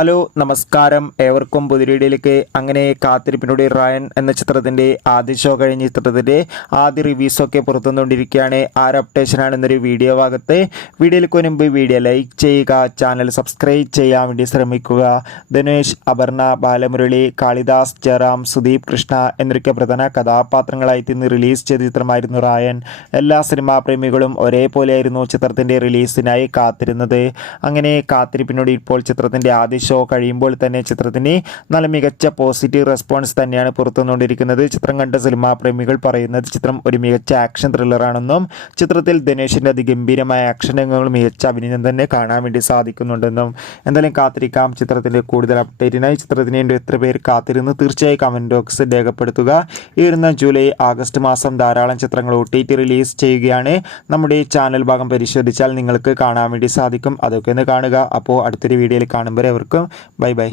Hello നമസ്കാരം, ഏവർക്കും പുതിയ വീഡിയോയിലേക്ക്. അങ്ങനെ കാത്തിരിപ്പിനോട് റയൻ എന്ന ചിത്രത്തിൻ്റെ ആദ്യ ഷോ കഴിഞ്ഞ ചിത്രത്തിൻ്റെ ആദ്യ റിവ്യൂസൊക്കെ പുറത്തുകൊണ്ടിരിക്കുകയാണ്. ആര് അപ്ഡേഷനാണ് എന്നൊരു വീഡിയോ ഭാഗത്ത്. വീഡിയോയിലേക്ക് മുൻപ് വീഡിയോ ലൈക്ക് ചെയ്യുക, ചാനൽ സബ്സ്ക്രൈബ് ചെയ്യാൻ വേണ്ടി ശ്രമിക്കുക. ധനുഷ്, അപർണ, ബാലമുരളി, കാളിദാസ്, ജയറാം, സുദീപ് കൃഷ്ണ എന്നൊക്കെ പ്രധാന കഥാപാത്രങ്ങളായി ഇന്ന് റിലീസ് ചെയ്ത ചിത്രമായിരുന്നു റയൻ. എല്ലാ സിനിമാ പ്രേമികളും ഒരേപോലെയായിരുന്നു ചിത്രത്തിൻ്റെ റിലീസിനായി കാത്തിരുന്നത്. അങ്ങനെ കാത്തിരിപ്പിനോട് ഇപ്പോൾ ചിത്രത്തിൻ്റെ ആദ്യ ഷോ കഴിയുമ്പോൾ തന്നെ ചിത്രത്തിന് നല്ല മികച്ച പോസിറ്റീവ് റെസ്പോൺസ് തന്നെയാണ് പുറത്തുവന്നുകൊണ്ടിരിക്കുന്നത്. ചിത്രം കണ്ട സിനിമാ പ്രേമികൾ പറയുന്നത് ചിത്രം ഒരു മികച്ച ആക്ഷൻ ത്രില്ലറാണെന്നും ചിത്രത്തിൽ ധനുഷിൻ്റെ അതിഗംഭീരമായ ആക്ഷൻ രംഗങ്ങൾ മികച്ച അഭിനയം തന്നെ കാണാൻ വേണ്ടി സാധിക്കുന്നുണ്ടെന്നും. എന്തായാലും കാത്തിരിക്കാം ചിത്രത്തിൻ്റെ കൂടുതൽ അപ്ഡേറ്റിനായി. ചിത്രത്തിന് വേണ്ടി എത്ര പേര് കാത്തിരുന്ന് തീർച്ചയായും കമൻറ്റ് ബോക്സിൽ രേഖപ്പെടുത്തുക. ഈ വരുന്ന ജൂലൈ ആഗസ്റ്റ് മാസം ധാരാളം ചിത്രങ്ങൾ OTT റിലീസ് ചെയ്യുകയാണ്. നമ്മുടെ ചാനൽ ഭാഗം പരിശോധിച്ചാൽ നിങ്ങൾക്ക് കാണാൻ വേണ്ടി സാധിക്കും. അതൊക്കെ ഒന്ന് കാണുക. അപ്പോൾ അടുത്തൊരു വീഡിയോയിൽ കാണുമ്പോൾ അവർക്ക് ബൈ ബൈ.